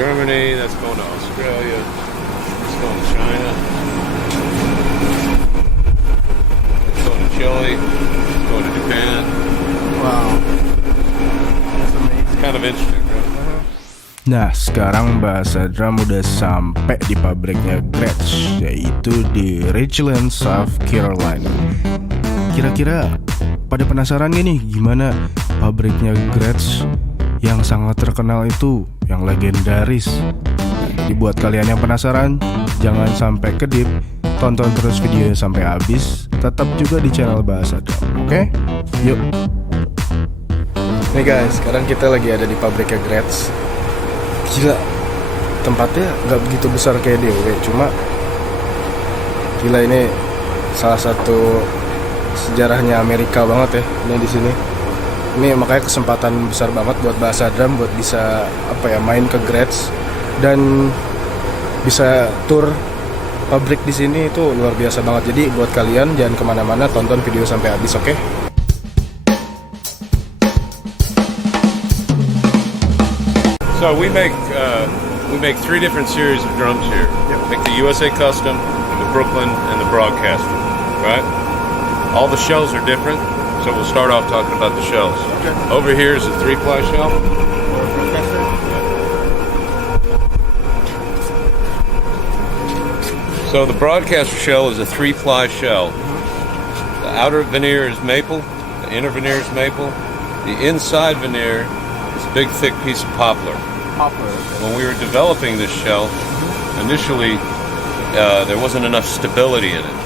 Germany, that's going to Australia, that's going to China, that's going to Chile, that's going to Japan. Wow. That's amazing. It's kind of interesting, right? Nah, sekarang bahasa drum udah sampai di pabriknya Gretsch, yaitu di Richland, South Carolina. Kira-kira pada penasaran gak nih gimana pabriknya Gretsch yang sangat terkenal itu, yang legendaris? Jadi buat kalian yang penasaran, jangan sampai kedip, tonton terus videonya sampai habis. Tetap juga di channel Bahasa Drum, oke? Yuk. Nih guys, sekarang kita lagi ada di pabriknya Gretsch. Gila, tempatnya nggak begitu besar kayak DW, cuma gila ini salah satu sejarahnya Amerika banget ya ini di sini. Ini makanya kesempatan besar banget buat Bahasa Drum buat bisa main ke Gretsch dan bisa tour pabrik di sini, itu luar biasa banget. Jadi buat kalian jangan kemana-mana, tonton video sampai habis, oke? So we make 3 different series of drums here. Yep. Make the USA Custom, the Brooklyn, and the Broadcaster. Right? All the shells are different, so we'll start off talking about the shells. Okay. Over here is a 3-ply shell. So the Broadcaster shell is a 3-ply shell. The outer veneer is maple, the inner veneer is maple, the inside veneer is a big thick piece of poplar. When we were developing this shell, initially there wasn't enough stability in it.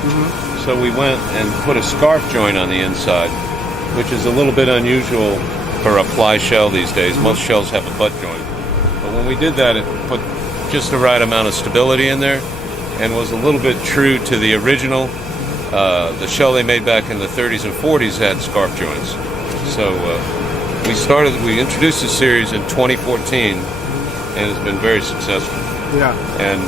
So we went and put a scarf joint on the inside, which is a little bit unusual for a ply shell these days. Most shells have a butt joint. But when we did that, it put just the right amount of stability in there and was a little bit true to the original. The shell they made back in the 30s and 40s had scarf joints. So we introduced this series in 2014, and it's been very successful. Yeah. And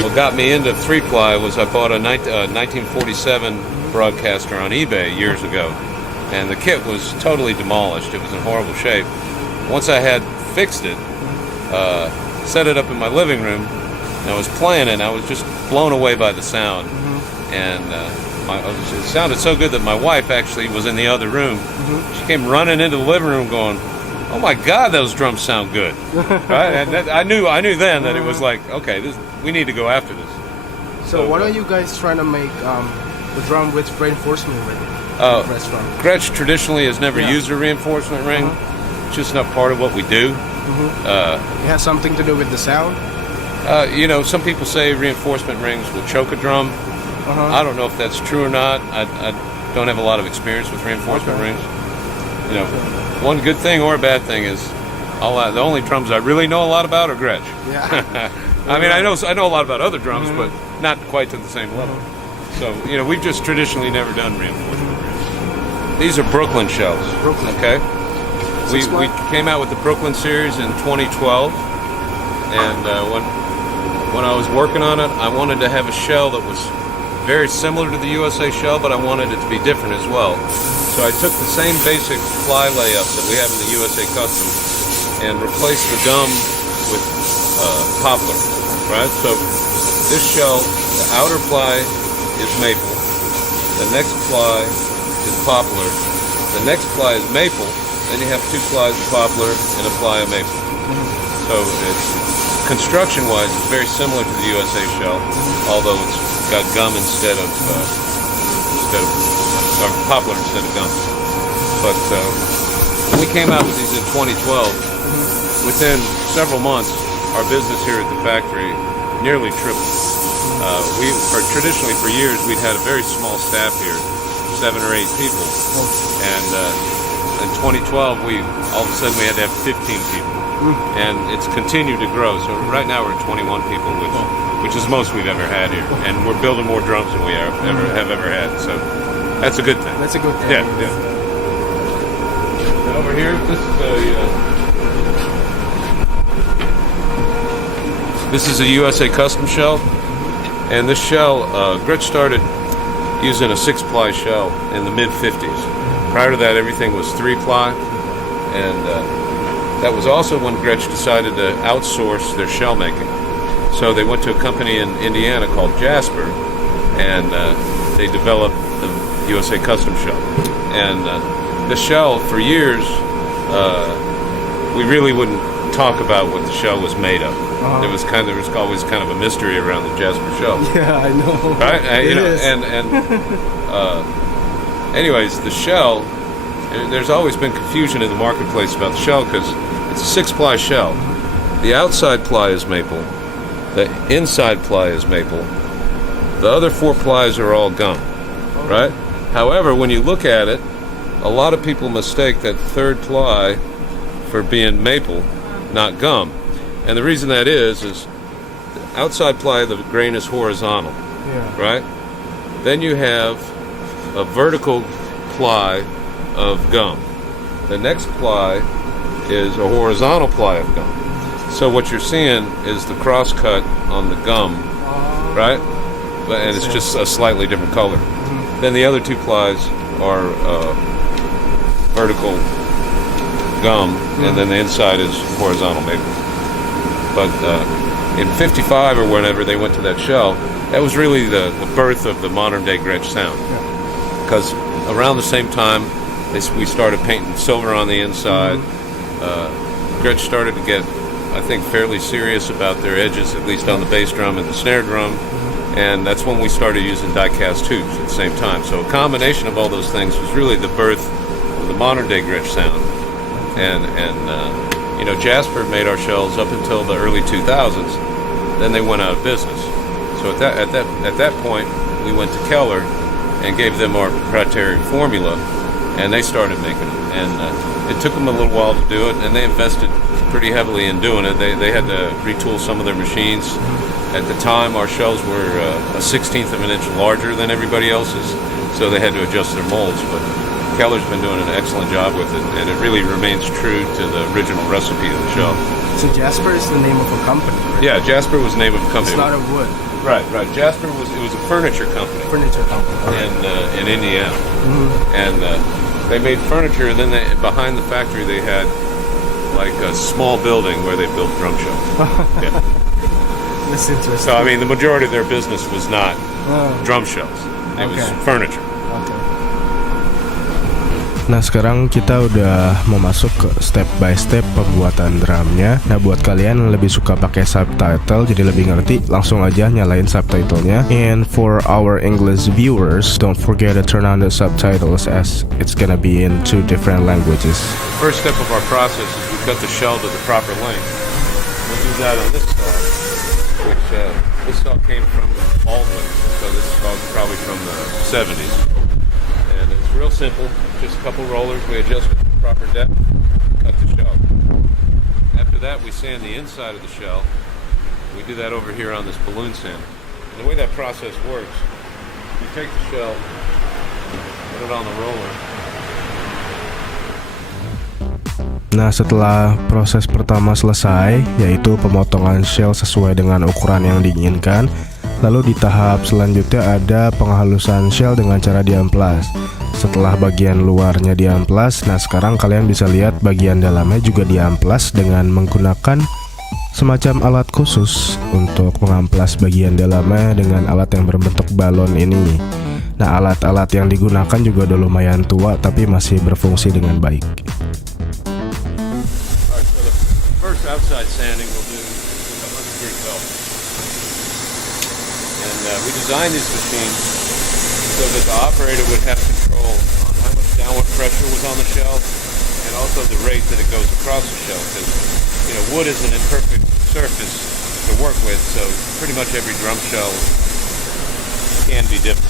what got me into 3-ply was I bought a 1947 Broadcaster on eBay years ago, and the kit was totally demolished. It was in horrible shape. Once I had fixed it, set it up in my living room, and I was playing it, and I was just blown away by the sound. And it sounded so good that my wife actually was in the other room. She came running into the living room going, "Oh my God, those drums sound good!" Right? And I knew then that it was like, okay, we need to go after this. So why don't you guys try to make the drum with reinforcement ring? Gretsch traditionally has never used a reinforcement ring. It's just not part of what we do. It has something to do with the sound. Some people say reinforcement rings will choke a drum. I don't know if that's true or not. I don't have a lot of experience with reinforcement rings. One good thing or a bad thing is the only drums I really know a lot about are Gretsch. Yeah. I mean, I know a lot about other drums, but not quite to the same level. So, we've just traditionally never done reinforcement rings. These are Brooklyn shells. Brooklyn. Okay. We came out with the Brooklyn series in 2012, and when I was working on it, I wanted to have a shell that was very similar to the USA shell, but I wanted it to be different as well. So I took the same basic ply layup that we have in the USA Custom and replaced the gum with poplar, right? So this shell, the outer ply is maple, the next ply is poplar, the next ply is maple, then you have 2 plies of poplar and a ply of maple. So it's construction-wise, it's very similar to the USA shell, although it's got gum instead of or poplar instead of gum. But when we came out with these in 2012, within several months, our business here at the factory nearly tripled. Traditionally for years we'd had a very small staff here, 7 or 8 people, and in 2012 all of a sudden we had to have 15 people, and it's continued to grow. So right now we're at 21 people, which is the most we've ever had here, and we're building more drums than we have ever had. So that's a good thing. That's a good thing. Yeah. And over here, this is a USA Custom shell, and this shell, Gretsch started using a 6-ply shell in the mid-50s. Prior to that, everything was 3-ply, and That was also when Gretsch decided to outsource their shell making. So they went to a company in Indiana called Jasper, and they developed the USA Custom Shell. And the shell, for years, we really wouldn't talk about what the shell was made of. There was always kind of a mystery around the Jasper shell. Yeah, I know. Right? Anyways, the shell, there's always been confusion in the marketplace about the shell because it's a 6-ply shell. The outside ply is maple. The inside ply is maple. The other 4 plies are all gum, right? However, when you look at it, a lot of people mistake that 3rd ply for being maple, not gum. And the reason that is the outside ply of the grain is horizontal, right? Then you have a vertical ply of gum. The next ply is a horizontal ply of gum. So what you're seeing is the cross cut on the gum, right? And it's just a slightly different color. Then the other 2 plies are vertical gum, and then the inside is horizontal maple. But in 55 or whenever they went to that shell, that was really the birth of the modern day Gretsch sound. Because around the same time, we started painting silver on the inside. Gretsch started to get, I think, fairly serious about their edges, at least on the bass drum and the snare drum. And that's when we started using die-cast tubes at the same time. So a combination of all those things was really the birth of the modern day Gretsch sound. And Jasper made our shells up until the early 2000s. Then they went out of business. So at that point, we went to Keller and gave them our proprietary formula, and they started making them. And it took them a little while to do it, and they invested pretty heavily in doing it. They had to retool some of their machines. At the time, our shells were a 1/16 of an inch larger than everybody else's, so they had to adjust their molds. But Keller's been doing an excellent job with it, and it really remains true to the original recipe of the shell. So Jasper is the name of a company, right? Yeah, Jasper was the name of a company. It's not a wood. Right. Jasper was a furniture company. Furniture company. In Indiana. And they made furniture, and then behind the factory they had like a small building where they built drum shells. Yeah. That's interesting. So I mean, the majority of their business was not drum shells. It was furniture. Nah, sekarang kita udah mau masuk ke step by step pembuatan drumnya. Nah, buat kalian yang lebih suka pakai subtitle jadi lebih ngerti, langsung aja nyalain subtitlenya. And for our English viewers, don't forget to turn on the subtitles as it's gonna be in 2 different languages. First step of our process is we cut the shell to the proper length. We'll do that on this saw, which this saw came from Baldwin, so this is probably from the 70s. And it's real simple. Just a couple rollers, we adjust it to the proper depth, cut the shell. After that, we sand the inside of the shell. We do that over here on this balloon sander. And the way that process works, you take the shell, put it on the roller. Nah, setelah proses pertama selesai, yaitu pemotongan shell sesuai dengan ukuran yang diinginkan, lalu di tahap selanjutnya ada penghalusan shell dengan cara diamplas. Setelah bagian luarnya diamplas, nah sekarang kalian bisa lihat bagian dalamnya juga diamplas dengan menggunakan semacam alat khusus untuk mengamplas bagian dalamnya dengan alat yang berbentuk balon ini. Nah, alat-alat yang digunakan juga udah lumayan tua tapi masih berfungsi dengan baik. Outside sanding we'll do a 100 grit belt, and we designed these machines so that the operator would have control on how much downward pressure was on the shell and also the rate that it goes across the shell, because wood is an imperfect surface to work with, so pretty much every drum shell can be different.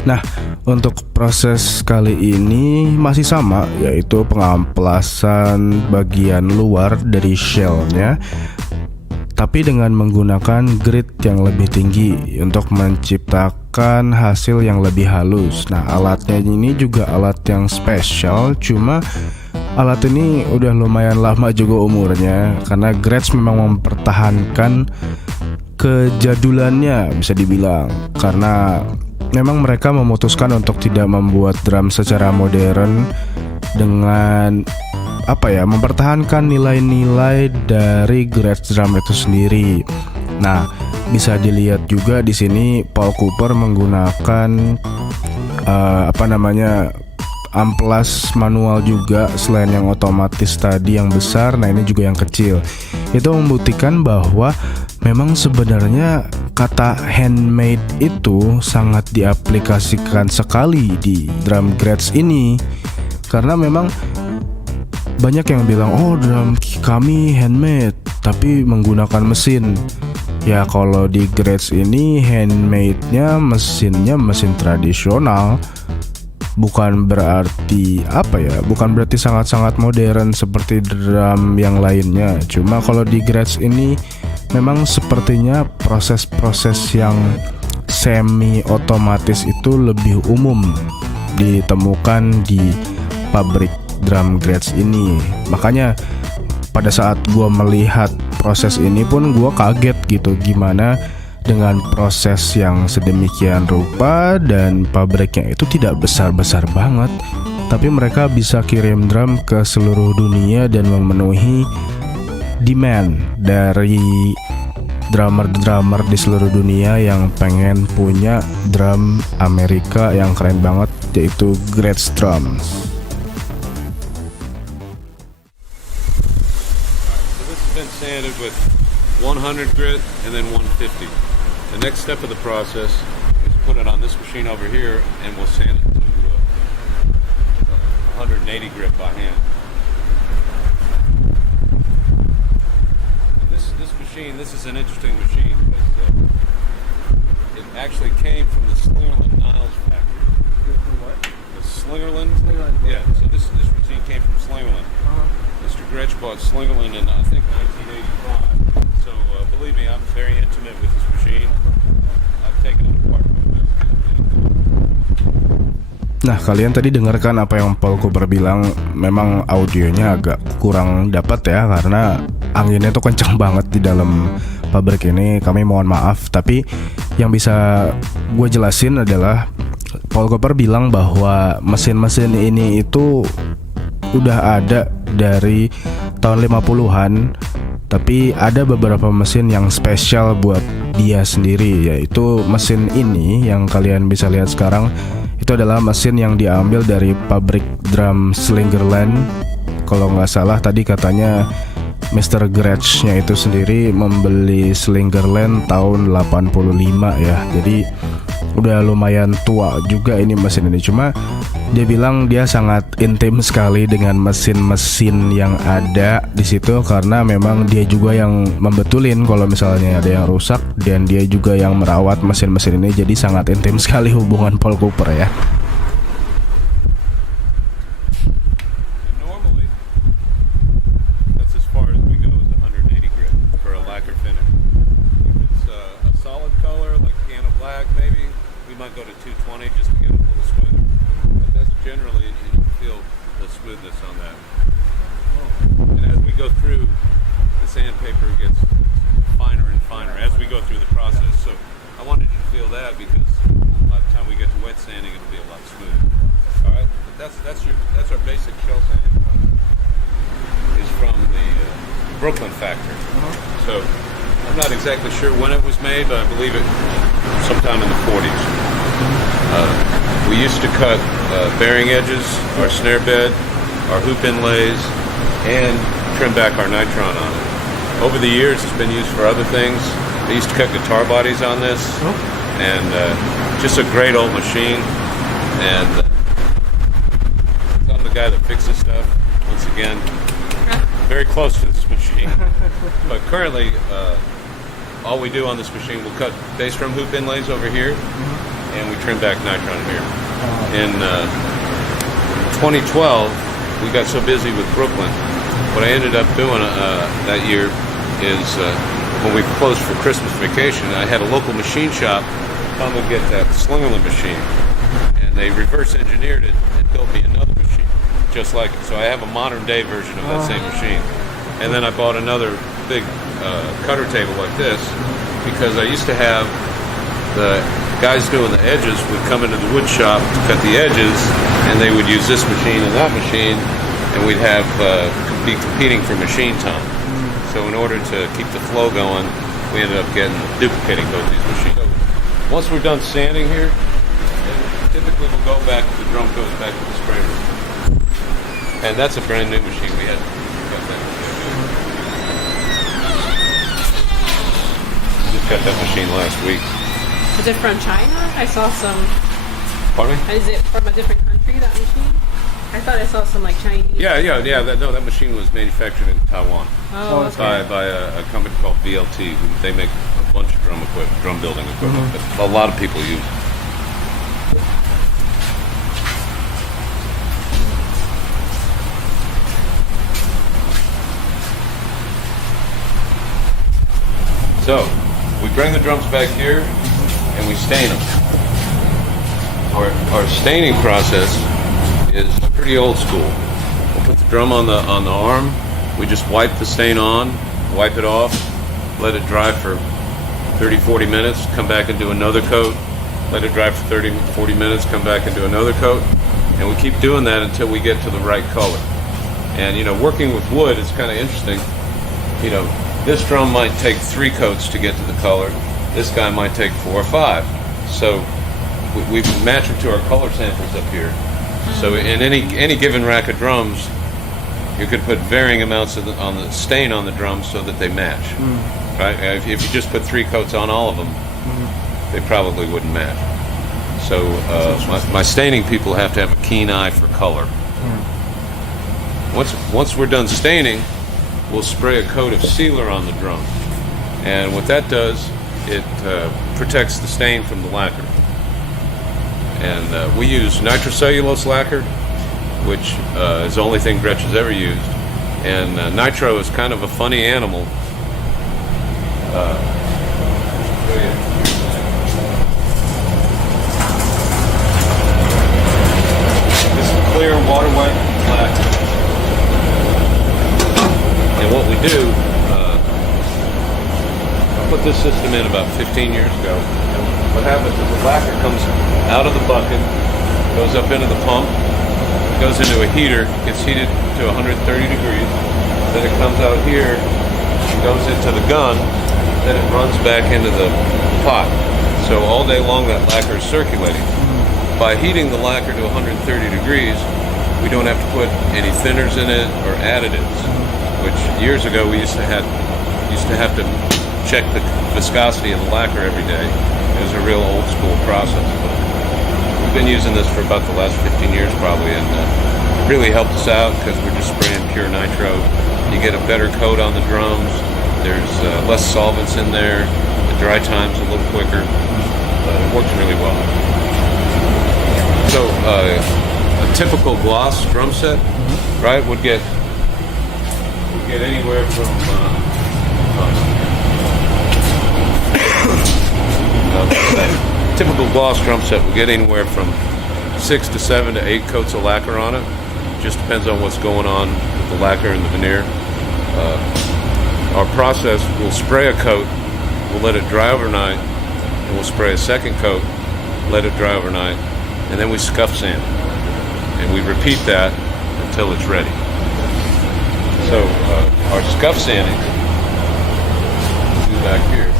Nah, untuk proses kali ini masih sama, yaitu pengamplasan bagian luar dari shellnya, tapi dengan menggunakan grit yang lebih tinggi untuk menciptakan hasil yang lebih halus. Nah, alatnya ini juga alat yang spesial, cuma alat ini udah lumayan lama juga umurnya, karena Gretsch memang mempertahankan kejadulannya bisa dibilang, karena memang mereka memutuskan untuk tidak membuat drum secara modern dengan mempertahankan nilai-nilai dari Gretsch drum itu sendiri. Nah, bisa dilihat juga di sini Paul Cooper menggunakan amplas manual juga selain yang otomatis tadi yang besar. Nah, ini juga yang kecil. Itu membuktikan bahwa memang sebenarnya kata handmade itu sangat diaplikasikan sekali di drum Gretsch ini, karena memang banyak yang bilang, oh drum kami handmade tapi menggunakan mesin. Ya kalau di Gretsch ini handmade-nya mesinnya mesin tradisional, bukan berarti bukan berarti sangat-sangat modern seperti drum yang lainnya. Cuma kalau di Gretsch ini memang sepertinya proses-proses yang semi otomatis itu lebih umum ditemukan di pabrik drum Gretsch ini. Makanya pada saat gue melihat proses ini pun gue kaget gitu, gimana dengan proses yang sedemikian rupa dan pabriknya itu tidak besar-besar banget, tapi mereka bisa kirim drum ke seluruh dunia dan memenuhi demand dari drummer-drummer di seluruh dunia yang pengen punya drum Amerika yang keren banget, yaitu Gretsch drums. Sanded with 100 grit and then 150. The next step of the process is put it on this machine over here, and we'll sand it to 180 grit by hand. This machine, this is an interesting machine because it actually came from the Slingerland Niles factory. What? The Slingerland? Yeah. So this machine came from Slingerland. Mr. Gretsch bought Slingerland in, I think, 1985. So believe me, I'm very intimate with this machine. I've taken it apart. Nah, kalian tadi dengarkan apa yang Paul Cooper bilang. Memang audionya agak kurang dapat ya, karena anginnya tuh kencang banget di dalam pabrik ini. Kami mohon maaf. Tapi yang bisa gue jelasin adalah Paul Cooper bilang bahwa mesin-mesin ini itu udah ada dari tahun 50-an, tapi ada beberapa mesin yang spesial buat dia sendiri, yaitu mesin ini yang kalian bisa lihat sekarang. Itu adalah mesin yang diambil dari pabrik drum Slingerland. Kalau nggak salah tadi katanya Mr. Gretsch-nya itu sendiri membeli Slingerland tahun 85 ya. Jadi udah lumayan tua juga ini mesin ini. Cuma dia bilang dia sangat intim sekali dengan mesin-mesin yang ada di situ, karena memang dia juga yang membetulin kalau misalnya ada yang rusak, dan dia juga yang merawat mesin-mesin ini. Jadi sangat intim sekali hubungan Paul Cooper ya. That's our basic shell sanding is from the Brooklyn factory. So I'm not exactly sure when it was made, but I believe it sometime in the 40s. We used to cut bearing edges, our snare bed, our hoop inlays, and trim back our nitron on it. Over the years, it's been used for other things. They used to cut guitar bodies on this, and just a great old machine. And I'm the guy that fixes stuff. Once again, very close to this machine. But currently, all we do on this machine, we'll cut bass drum hoop inlays over here, and we trim back nitron here. In 2012, we got so busy with Brooklyn. What I ended up doing that year is when we closed for Christmas vacation, I had a local machine shop come and get that Slingerland machine, and they reverse engineered it and built me another machine just like it. So I have a modern day version of that same machine. And then I bought another big cutter table like this, because I used to have the guys doing the edges would come into the wood shop to cut the edges, and they would use this machine and that machine, and we'd have be competing for machine time. So in order to keep the flow going, we ended up duplicating both these machines. So once we're done sanding here, typically we'll go back, the drum goes back to the spray room. And that's a brand new machine. We got that machine. We just got that machine last week. Is it from China? I saw some. Pardon me? Is it from a different country, that machine? I thought I saw some like Chinese. Yeah. That machine was manufactured in Taiwan. Oh, okay. By a company called VLT. They make a bunch of drum building equipment, but a lot of people use it. So, we bring the drums back here and we stain them. Our staining process is pretty old school. We'll put the drum on the arm, we just wipe the stain on, wipe it off, let it dry for 30-40 minutes, come back and do another coat, let it dry for 30-40 minutes, come back and do another coat, and we keep doing that until we get to the right color. And working with wood is kind of interesting. This drum might take 3 coats to get to the color. This guy might take 4 or 5. So we match it to our color samples up here. So in any given rack of drums, you could put varying amounts on the stain on the drums so that they match. Right? If you just put 3 coats on all of them, they probably wouldn't match. So my staining people have to have a keen eye for color. Once we're done staining, we'll spray a coat of sealer on the drum. And what that does, it protects the stain from the lacquer. And we use nitrocellulose lacquer, which is the only thing Gretsch has ever used. And nitro is kind of a funny animal. This is clear water white lacquer. And what we do, I put this system in about 15 years ago. What happens is the lacquer comes out of the bucket, goes up into the pump, goes into a heater, gets heated to 130 degrees, then it comes out here, goes into the gun, then it runs back into the pot. So all day long that lacquer is circulating. By heating the lacquer to 130 degrees, we don't have to put any thinners in it or additives. Which years ago we used to have to check the viscosity of the lacquer every day. It was a real old school process. But we've been using this for about the last 15 years probably, and it really helped us out because we're just spraying pure nitro. You get a better coat on the drums. There's less solvents in there. The dry time's a little quicker. It works really well. So a typical gloss drum set, right, would get anywhere from typical gloss drum set will get anywhere from 6 to 7 to 8 coats of lacquer on it. Just depends on what's going on with the lacquer and the veneer. Our process, we'll spray a coat, we'll let it dry overnight, and we'll spray a second coat, let it dry overnight, and then we scuff sand. And we repeat that until it's ready. So our scuff sanding, we'll do back here.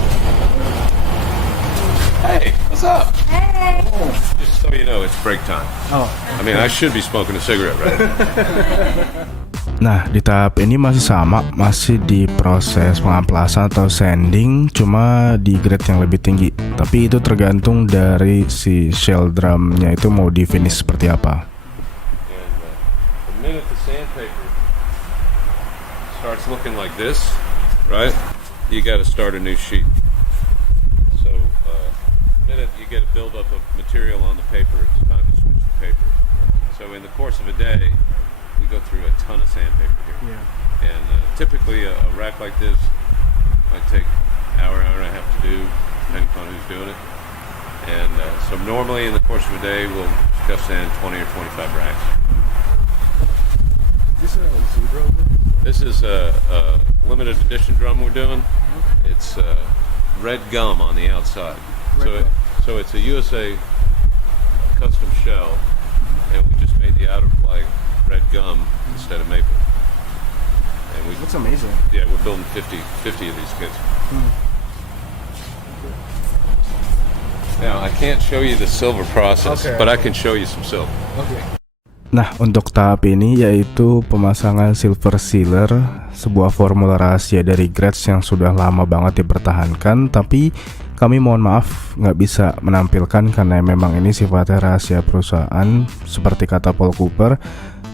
Hey, what's up? Hey. Just so you know, it's break time. I mean, I should be smoking a cigarette, right? Nah, di tahap ini masih sama, masih di proses pengamplasan atau sanding, cuma di grade yang lebih tinggi. Tapi itu tergantung dari si shell drumnya itu mau di finish seperti apa. The minute the sandpaper starts looking like this, right? You got to start a new sheet. So, the minute you get a buildup of material on the paper, it's time to switch the paper. So, in the course of a day, we go through a ton of sandpaper here. Yeah. And typically a rack like this might take an hour and a half to do, depending upon who's doing it. And so normally in the course of a day, we'll scuff sand 20 or 25 racks. This is a limited edition drum we're doing. It's red gum on the outside. So So it's a USA custom shell, and we just made the outer flag red gum instead of maple. And That's amazing. Yeah, we're building 50 of these kits. Now I can't show you the silver process, but I can show you some silver. Nah, untuk tahap ini yaitu pemasangan silver sealer, sebuah formula rahasia dari Gretsch yang sudah lama banget dipertahankan, tapi kami mohon maaf nggak bisa menampilkan karena memang ini sifatnya rahasia perusahaan seperti kata Paul Cooper.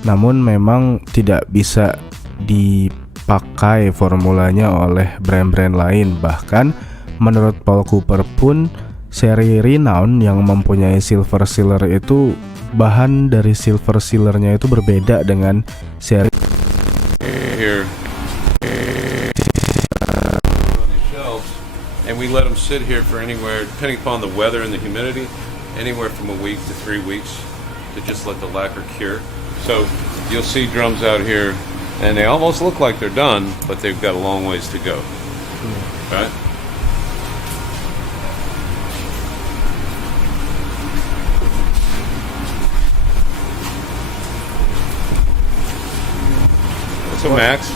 Namun memang tidak bisa dipakai formulanya oleh brand-brand lain. Bahkan menurut Paul Cooper pun seri Renown yang mempunyai silver sealer itu, bahan dari silver sealernya itu berbeda dengan seri here on these shelves, and we let them sit here for anywhere, depending upon the weather and the humidity, anywhere from a week to 3 weeks to just let the lacquer cure. So you'll see drums out here, and they almost look like they're done, but they've got a long ways to go. Right? So Max,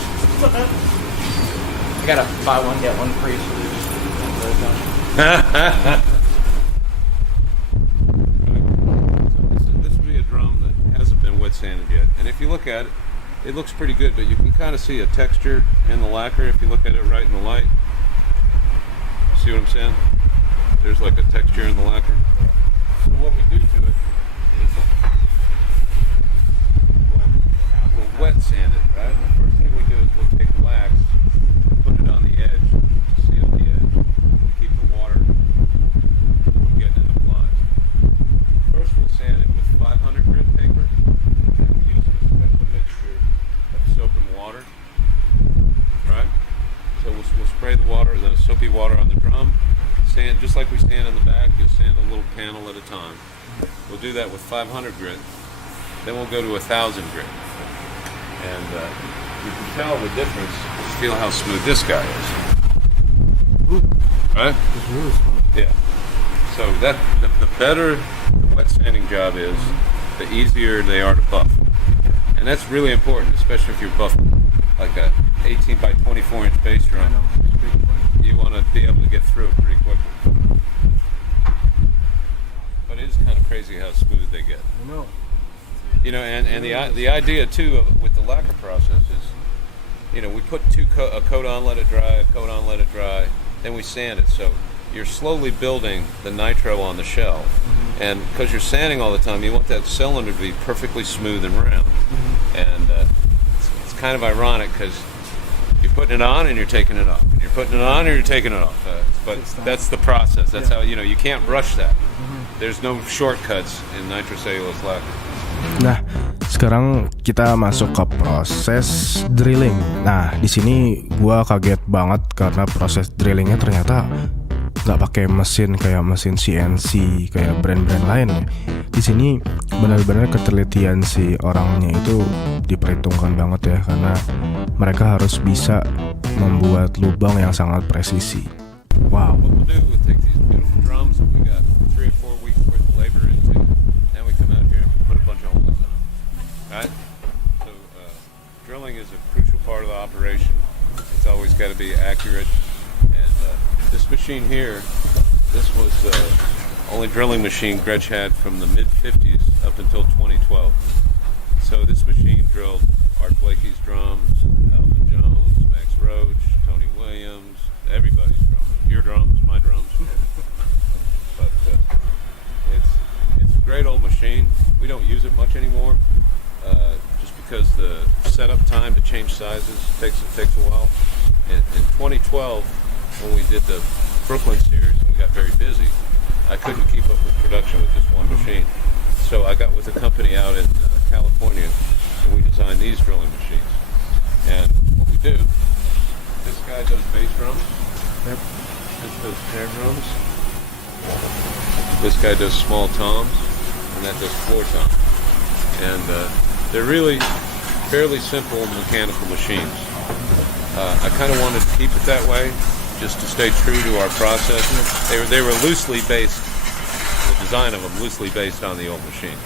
I got a buy one get one free. So this would be a drum that hasn't been wet sanded yet, and if you look at it, it looks pretty good. But you can kind of see a texture in the lacquer if you look at it right in the light. See what I'm saying? There's like a texture in the lacquer. So what we do to it is we'll wet sand it, right? The first thing we do is we'll take wax, put it on the edge, seal the edge, to keep the water from getting in the flies. First we'll sand it with 500 grit paper, and we use a special mixture of soap and water, right? So we'll spray the water, the soapy water on the drum, sand just like we sand in the back. You'll sand a little panel at a time. We'll do that with 500 grit. Then we'll go to 1,000 grit. And you can tell the difference. Feel how smooth this guy is. Right? It's really smooth. Yeah. So that the better the wet sanding job is, the easier they are to buff. And that's really important, especially if you're buffing like a 18 by 24 inch bass drum. You want to be able to get through it pretty quickly. But it is kind of crazy how smooth they get. I know. You know, and the idea too with the lacquer process is, you know, we put a coat on, let it dry, a coat on, let it dry, then we sand it. So you're slowly building the nitro on the shell, and because you're sanding all the time, you want that cylinder to be perfectly smooth and round. And it's kind of ironic because you're putting it on and you're taking it off, and you're putting it on and you're taking it off. But that's the process. That's how, you know, you can't rush that. There's no shortcuts in nitrocellulose lacquer. Nah, sekarang kita masuk ke proses drilling. Nah, di sini gua kaget banget karena proses drillingnya ternyata nggak pakai mesin kayak mesin CNC kayak brand-brand lain. Di sini benar-benar ketelitian si orangnya itu diperhitungkan banget ya, karena mereka harus bisa membuat lubang yang sangat presisi. Wow. What we'll do, we'll take these beautiful drums that we got 3 or 4 weeks worth of labor into. Then we come out here and put a bunch of holes in them. Right? So drilling is a crucial part of the operation. It's always got to be accurate. And this machine here, this was the only drilling machine Gretsch had from the mid-50s up until 2012. So this machine drilled Art Blakey's drums, Elvin Jones, Max Roach, Tony Williams, everybody's drums. Your drums, my drums. But it's a great old machine. We don't use it much anymore, just because the setup time to change sizes takes a while. In 2012, when we did the Brooklyn series and we got very busy, I couldn't keep up with production with just one machine. So I got with a company out in California, and we designed these drilling machines. And what we do, this guy does bass drums. Yep. This does snare drums. This guy does small toms, and that does floor toms. And they're really fairly simple mechanical machines. I kind of wanted to keep it that way, just to stay true to our process. They were loosely based design of them loosely based on the old machine.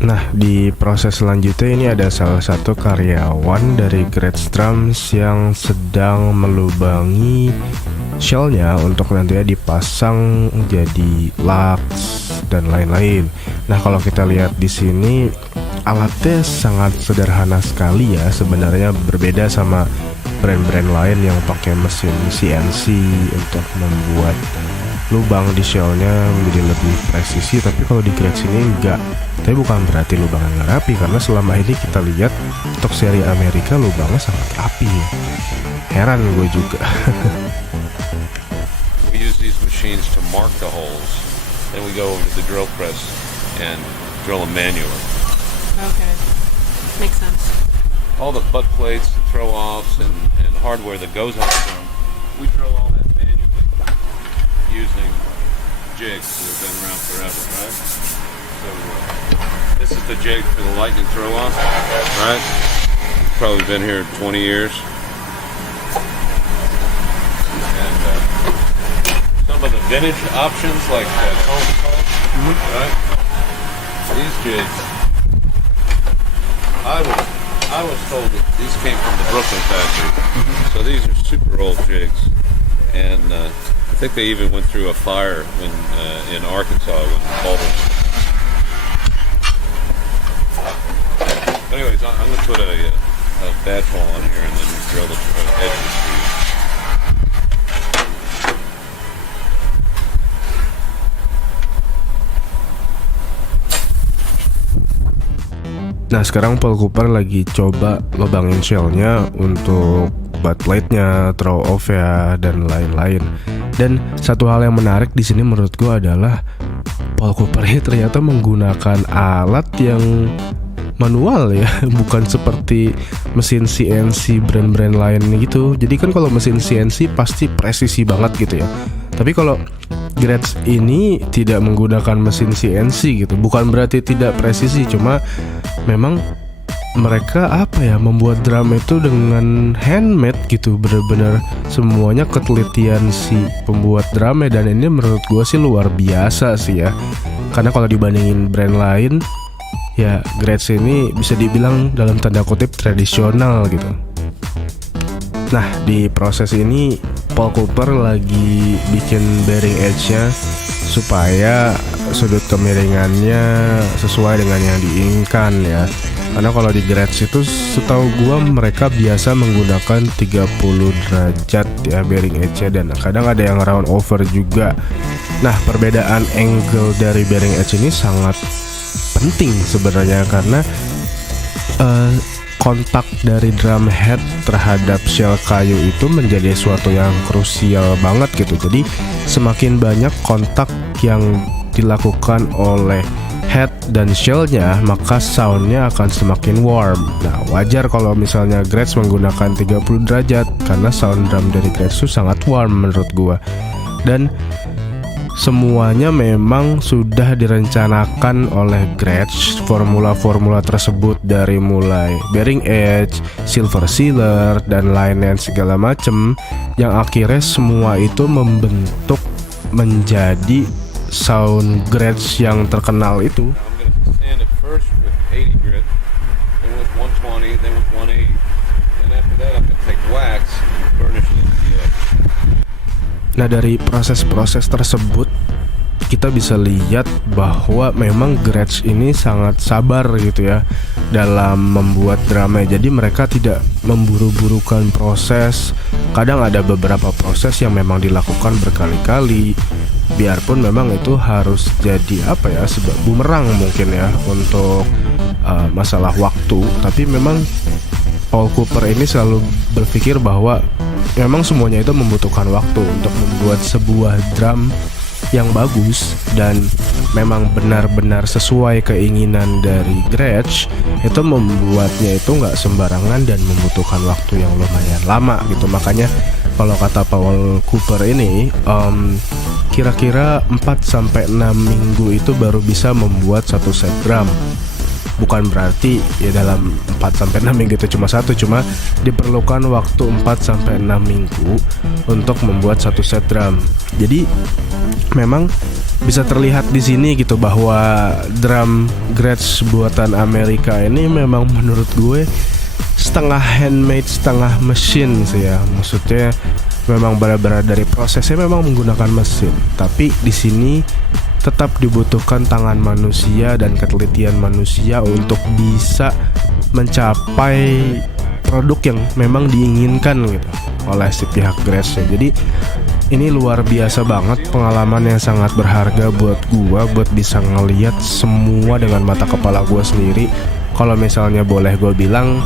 Nah, di proses selanjutnya ini ada salah satu karyawan dari Gretsch Drums yang sedang melubangi shellnya untuk nantinya dipasang jadi lux dan lain-lain. Nah, kalau kita lihat di sini alatnya sangat sederhana sekali ya, sebenarnya berbeda sama brand-brand lain yang pakai mesin CNC untuk membuat lubang di shellnya menjadi lebih presisi. Tapi kalau di Gretsch ini enggak. Tapi bukan berarti lubangnya nggak rapi, karena selama ini kita lihat untuk seri Amerika lubangnya sangat rapi ya. Heran gue juga. We use these machines to mark the holes, then we go over to the drill press and drill them manually. Okay. Makes sense. All the butt plates, the throw-offs, and hardware that goes on the drum, we drill all that manually using jigs that have been around forever, right? So this is the jig for the lightning throw-off, right? Probably been here 20 years. And some of the vintage options, like right? These jigs, I was told that these came from the Brooklyn factory. So these are super old jigs, and I think they even went through a fire when in Arkansas when the bubbles. Anyways, I'm going to put a badge hole on here and then drill the edges for you. Nah, sekarang Paul Cooper lagi coba lubangin shellnya untuk butt plate-nya, throw off ya, dan lain-lain. Dan satu hal yang menarik di sini menurut gue adalah Paul Cooper ini ternyata menggunakan alat yang manual ya, bukan seperti mesin CNC brand-brand lain gitu. Jadi kan kalau mesin CNC pasti presisi banget gitu ya. Tapi kalau Gretsch ini tidak menggunakan mesin CNC gitu. Bukan berarti tidak presisi, cuma memang mereka membuat drum itu dengan handmade gitu, bener-bener semuanya ketelitian si pembuat drumnya. Dan ini menurut gue sih luar biasa sih ya, karena kalau dibandingin brand lain ya, Gretsch ini bisa dibilang dalam tanda kutip tradisional gitu. Nah, di proses ini Paul Cooper lagi bikin bearing edge-nya supaya sudut kemiringannya sesuai dengan yang diinginkan ya. Karena kalau di Gretsch itu setahu gua mereka biasa menggunakan 30 derajat ya bearing edge-nya, dan kadang ada yang round over juga. Nah, perbedaan angle dari bearing edge ini sangat penting sebenarnya, karena kontak dari drum head terhadap shell kayu itu menjadi suatu yang krusial banget gitu. Jadi semakin banyak kontak yang dilakukan oleh head dan shellnya, maka soundnya akan semakin warm. Nah, wajar kalau misalnya Gretsch menggunakan 30 derajat, karena sound drum dari Gretsch itu sangat warm menurut gua. Dan semuanya memang sudah direncanakan oleh Gretsch, formula-formula tersebut dari mulai bearing edge, silver sealer, dan lain-lain segala macem, yang akhirnya semua itu membentuk menjadi sound Gretsch yang terkenal itu. Nah, dari proses-proses tersebut kita bisa lihat bahwa memang Gretsch ini sangat sabar gitu ya dalam membuat drama. Jadi mereka tidak memburu-burukan proses. Kadang ada beberapa proses yang memang dilakukan berkali-kali, biarpun memang itu harus jadi sebab bumerang mungkin ya untuk masalah waktu. Tapi memang Paul Cooper ini selalu berpikir bahwa memang semuanya itu membutuhkan waktu untuk membuat sebuah drum yang bagus dan memang benar-benar sesuai keinginan dari Gretsch. Itu membuatnya itu nggak sembarangan dan membutuhkan waktu yang lumayan lama gitu. Makanya kalau kata Paul Cooper ini kira-kira 4-6 minggu itu baru bisa membuat satu set drum. bukan berarti ya dalam 4-6 minggu itu cuma satu, cuma diperlukan waktu 4-6 minggu untuk membuat satu set drum. Jadi memang bisa terlihat di sini gitu bahwa drum Gretsch buatan Amerika ini memang menurut gue setengah handmade setengah mesin sih ya. Maksudnya memang benar-benar dari prosesnya memang menggunakan mesin, tapi di sini tetap dibutuhkan tangan manusia dan ketelitian manusia untuk bisa mencapai produk yang memang diinginkan gitu oleh si pihak Gretsch. Jadi ini luar biasa banget, pengalaman yang sangat berharga buat gua, buat bisa ngelihat semua dengan mata kepala gua sendiri. Kalau misalnya boleh gua bilang,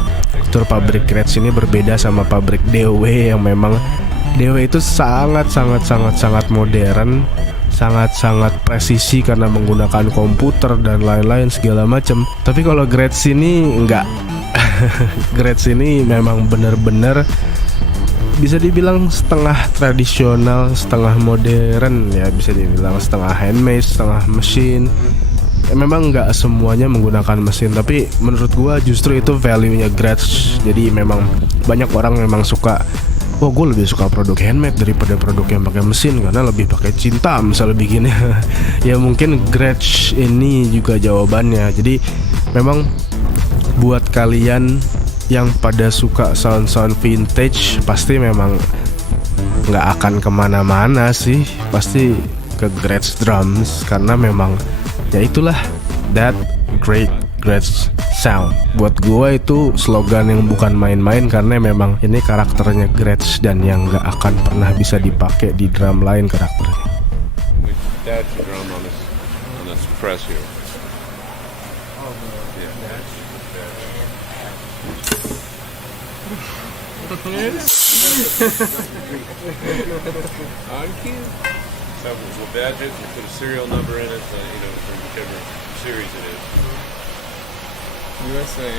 tur pabrik Gretsch ini berbeda sama pabrik DW yang memang DW itu sangat modern, sangat presisi karena menggunakan komputer dan lain-lain segala macam. Tapi kalau Gretsch ini enggak. Gretsch ini memang benar-benar bisa dibilang setengah tradisional, setengah modern ya, bisa dibilang setengah handmade, setengah mesin. Memang nggak semuanya menggunakan mesin, tapi menurut gua justru itu value-nya Gretsch. Jadi memang banyak orang memang suka, wah gue lebih suka produk handmade daripada produk yang pakai mesin karena lebih pakai cinta misalnya bikinnya. Ya mungkin Gretsch ini juga jawabannya. Jadi memang buat kalian yang pada suka sound vintage pasti memang nggak akan kemana-mana sih, pasti ke Gretsch drums karena memang ya itulah that great Gretsch sound. Buat gue itu slogan yang bukan main-main karena memang ini karakternya Gretsch dan yang nggak akan pernah bisa dipakai di drum lain karakternya. That's the drum on this press here. On cue. So we'll badge it, we'll put a serial number in it, for whichever series it is. USA.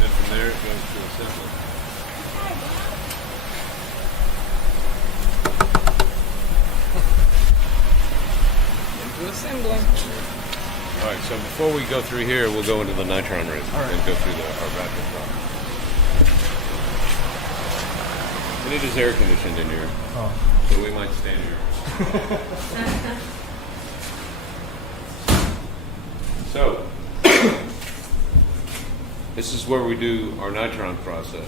And from there it goes to assembly. Into assembly. All right, so before we go through here, we'll go into the nitron rig and go through our wrapping process. And it is air conditioned in here, so we might stand here. So, this is where we do our nitron process.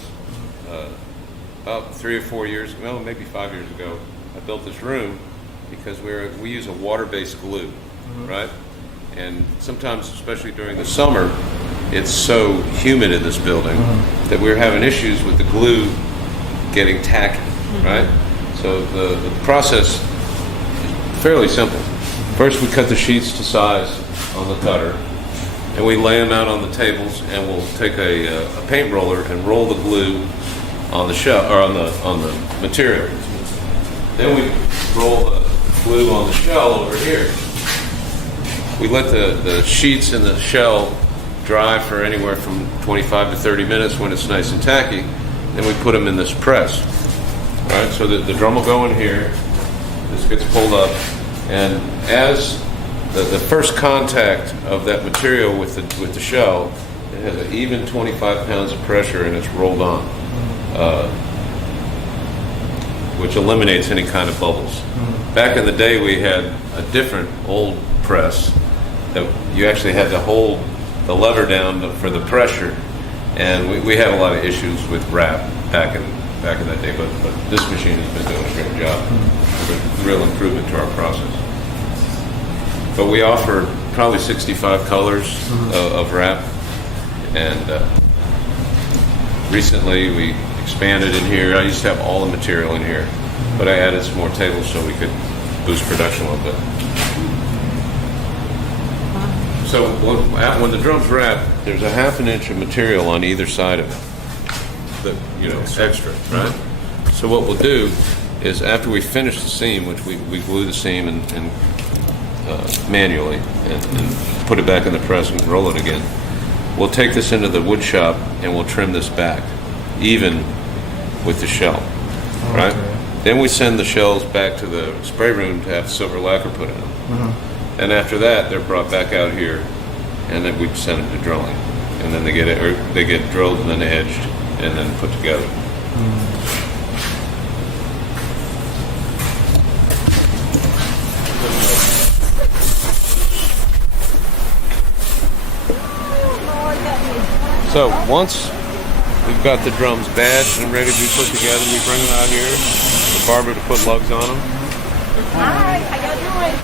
About 3 or 4 years, well, maybe 5 years ago, I built this room because we use a water-based glue, right? And sometimes, especially during the summer, it's so humid in this building that we're having issues with the glue getting tacky, right? So the process is fairly simple. First, we cut the sheets to size on the cutter, and we lay them out on the tables, and we'll take a paint roller and roll the glue on the shell or on the material. Then we roll the glue on the shell over here. We let the sheets in the shell dry for anywhere from 25 to 30 minutes when it's nice and tacky. Then we put them in this press. All right, so the drum will go in here. This gets pulled up, and as the first contact of that material with the shell, it has an even 25 pounds of pressure, and it's rolled on, which eliminates any kind of bubbles. Back in the day, we had a different old press that you actually had to hold the lever down for the pressure, and we had a lot of issues with wrap back in that day. But this machine has been doing a great job. It's a real improvement to our process. But we offer probably 65 colors of wrap, and recently we expanded in here. I used to have all the material in here, but I added some more tables so we could boost production a little bit. So when the drum's wrapped, there's a 1/2 inch of material on either side of it, extra, right? So what we'll do is after we finish the seam, which we glue the seam and manually and put it back in the press and roll it again, we'll take this into the wood shop and we'll trim this back, even with the shell, right? Then we send the shells back to the spray room to have silver lacquer put in them. And after that, they're brought back out here, and then we send them to drilling, and then they get drilled and then edged and then put together. So once we've got the drums badged and ready to be put together, we bring them out here, the barber to put lugs on them. Hi, how y'all doing?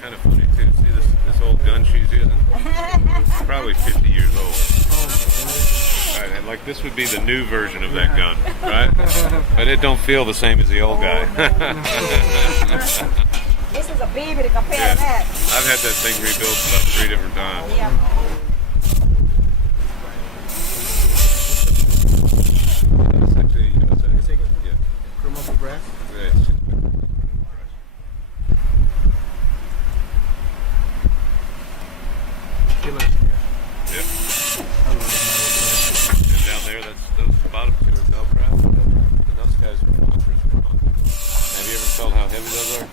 Kind of funny too. See this old gun she's using? It's probably 50 years old. Right, and like this would be the new version of that gun, right? But it don't feel the same as the old guy. This is a baby to compare Yeah. to that. I've had that thing rebuilt about 3 different times. Yeah. It's actually yeah. Chrome over brass. Yeah, it's- Yep. And down there, those bottom two are Velcro, and those guys are monsters. Have you ever felt how heavy those are?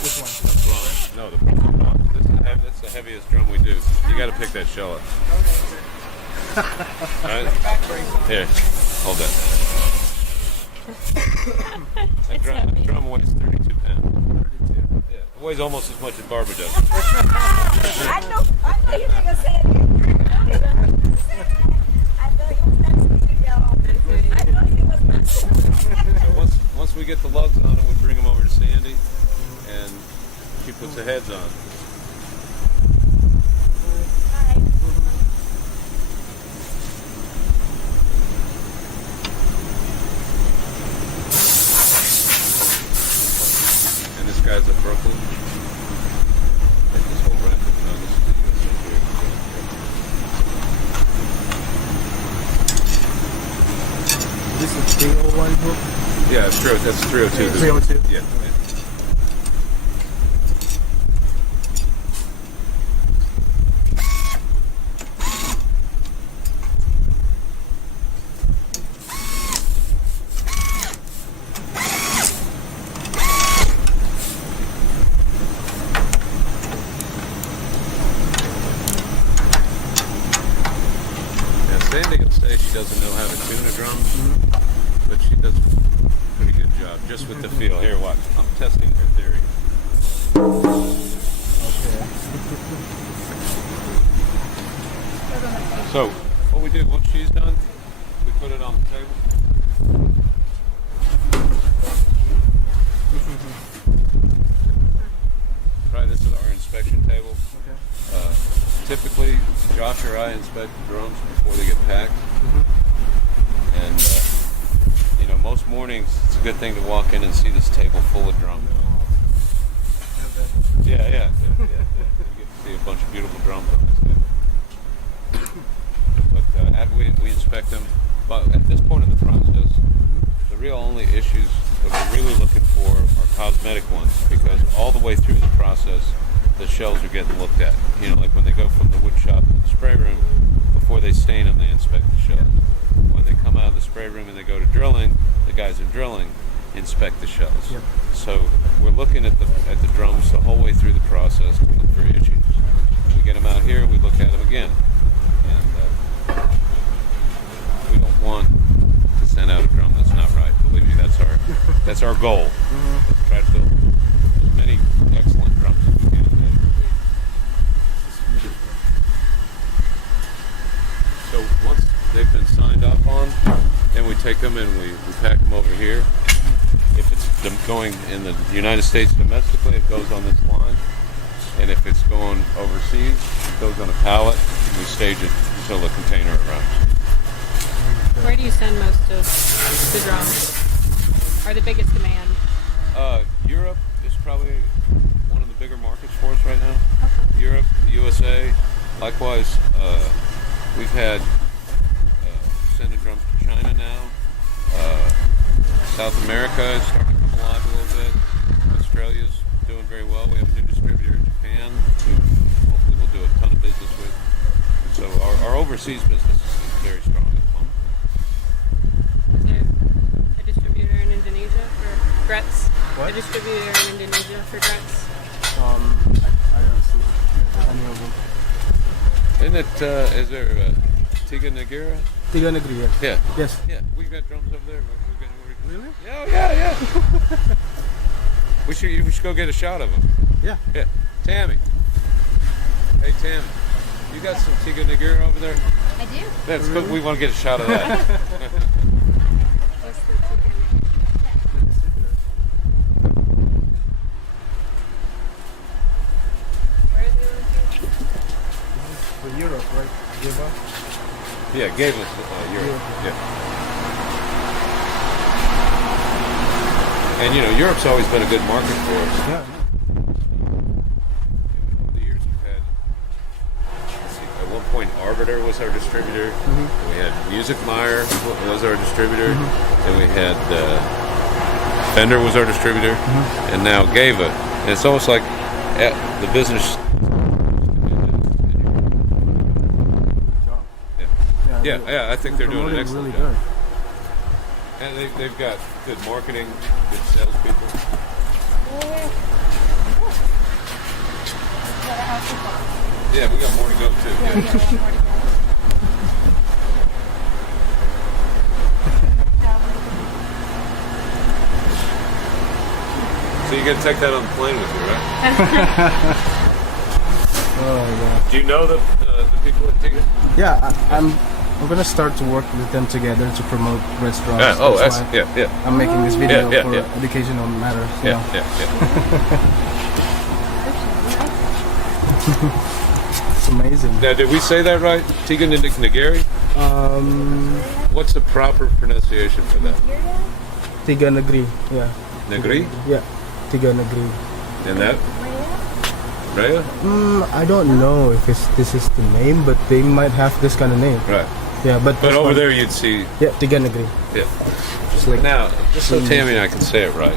Which one? The drum. No, the drum. That's the heaviest drum we do. You got to pick that shell up. Right? Here, hold that. That drum weighs 32 pounds. Yeah, it weighs almost as much as Barbara does. I know you niggas said it. I know you was not speaking, y'all. I know you was not speaking. So once we get the lugs on them, we bring them over to Sandy, and she puts the heads on. And this guy's at Brooklyn. Like this whole rent. No, this is the This is 301 hook. Yeah, it's true. That's 302. 302. Yeah. Sandy will say she doesn't know how to tune a drum, but she does a pretty good job just with the feel. Here, watch. I'm testing her theory. So, what we do, once she's done, we put it on the table. Right, this is our inspection table. Typically, Josh or I inspect the drums before they get packed. And, most mornings, it's a good thing to walk in and see this table full of drums. Yeah. You get to see a bunch of beautiful drums on this table. But after we inspect them, but at this point in the process, the real only issues that we're really looking for are cosmetic ones, because all the way through the process, the shells are getting looked at. Like when they go from the wood shop to the spray room, before they stain them, they inspect the shells. When they come out of the spray room and they go to drilling, the guys in drilling inspect the shells. Yep. So we're looking at the drums the whole way through the process to look for issues. When we get them out here, we look at them again. And we don't want to send out a drum that's not right. Believe me, that's our goal. Try to build as many excellent drums as we can. So once they've been signed off on, then we take them and we pack them over here. If it's going in the United States domestically, it goes on this line. And if it's going overseas, it goes on a pallet, and we stage it until the container arrives. Where do you send most of the drums? Or the biggest demand? Europe is probably one of the bigger markets for us right now. Europe, the USA, likewise. We've had sending drums to China now. South America is starting to come alive a little bit. Australia's doing very well. We have a new distributor in Japan who hopefully we'll do a ton of business with. So our overseas business is very strong at the moment. Is there a distributor in Indonesia for Gretsch? What? A distributor in Indonesia for Gretsch? I don't see any of them. Isn't it, is there Tiga Negara? Tiga Negeri, ya? Yeah. Yes. Yeah, we've got drums over there. Really? Yeah. we should go get a shot of them. Yeah. Yeah. Tammy. Hey, Tammy. You got some Tiga Negara over there? I do. That's good. We want to get a shot of that. For Europe, right? Giva? Yeah, gave us Europe. Yeah. And Europe's always been a good market for us. Yeah. Over the years we've had, at one point Arbiter was our distributor. Mm-hmm. We had Music Meyer was our distributor. Then we had Fender was our distributor. And now Gava. And it's almost like the business. Yeah, I think they're doing an excellent really job. good. And they've got good marketing, good salespeople. Yeah, we got more to go too. Yeah. So you got to take that on the plane with you, right? Oh my god. Do you know the people at Tiga? Yeah, I'm gonna start to work with them together to promote Gretsch drums. That's why yeah. I'm making this video Yeah, for yeah. educational matters. Yeah. It's amazing. Now, did we say that right? Tiga Negari? What's the proper pronunciation for that? Tiga Negeri, yeah. Negri? Yeah, Tiga Negeri. And that? Raya? I don't know if this is the name, but they might have this kind of name. Right. Yeah, but But over there you'd see. yeah, Tiga Negeri. Yeah. Just like Now, just so Tammy and I can say it right.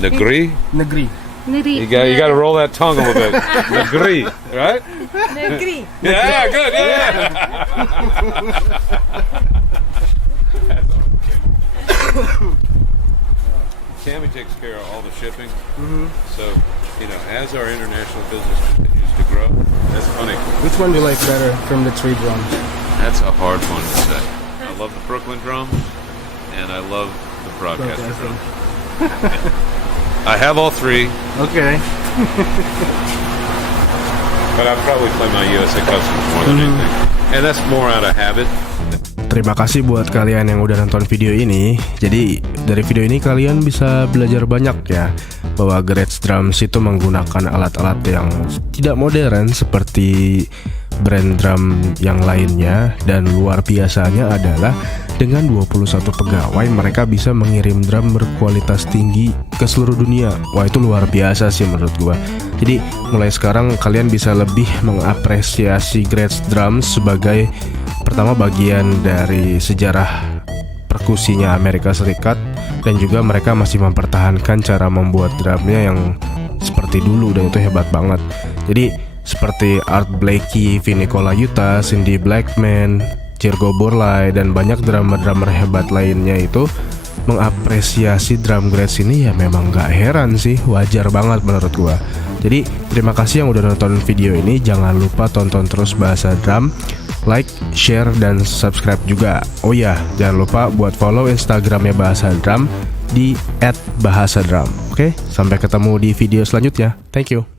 Negri? Negeri. You got to roll that tongue a little bit. Negri, right? Negeri. Yeah, good. Yeah. Tammy takes care of all the shipping. So, as our international business continues to grow, that's funny. Which one do you like better from the three drums? That's a hard one to say. I love the Brooklyn drums, and I love the Broadcaster drums. I have all three, Okay. but I probably play my USA Customs more than anything. And that's more out of habit. Terima kasih buat kalian yang udah nonton video ini. Jadi dari video ini kalian bisa belajar banyak ya, bahwa Gretsch drums itu menggunakan alat-alat yang tidak modern seperti brand drum yang lainnya. Dan luar biasanya adalah dengan 21 pegawai mereka bisa mengirim drum berkualitas tinggi ke seluruh dunia. Wah, itu luar biasa sih menurut gua. Jadi mulai sekarang kalian bisa lebih mengapresiasi Gretsch drums sebagai pertama bagian dari sejarah perkusinya Amerika Serikat, dan juga mereka masih mempertahankan cara membuat drumnya yang seperti dulu, dan itu hebat banget. Jadi seperti Art Blakey, Vinny Colaiuta, Cindy Blackman, Jirgo Borlai, dan banyak drummer-drummer hebat lainnya itu mengapresiasi drum Gretsch ini, ya memang gak heran sih, wajar banget menurut gua. Jadi terima kasih yang udah nonton video ini. Jangan lupa tonton terus Bahasa Drum, like, share, dan subscribe juga. Oh ya, jangan lupa buat follow Instagramnya Bahasa Drum di @bahasadrum. Oke, sampai ketemu di video selanjutnya. Thank you.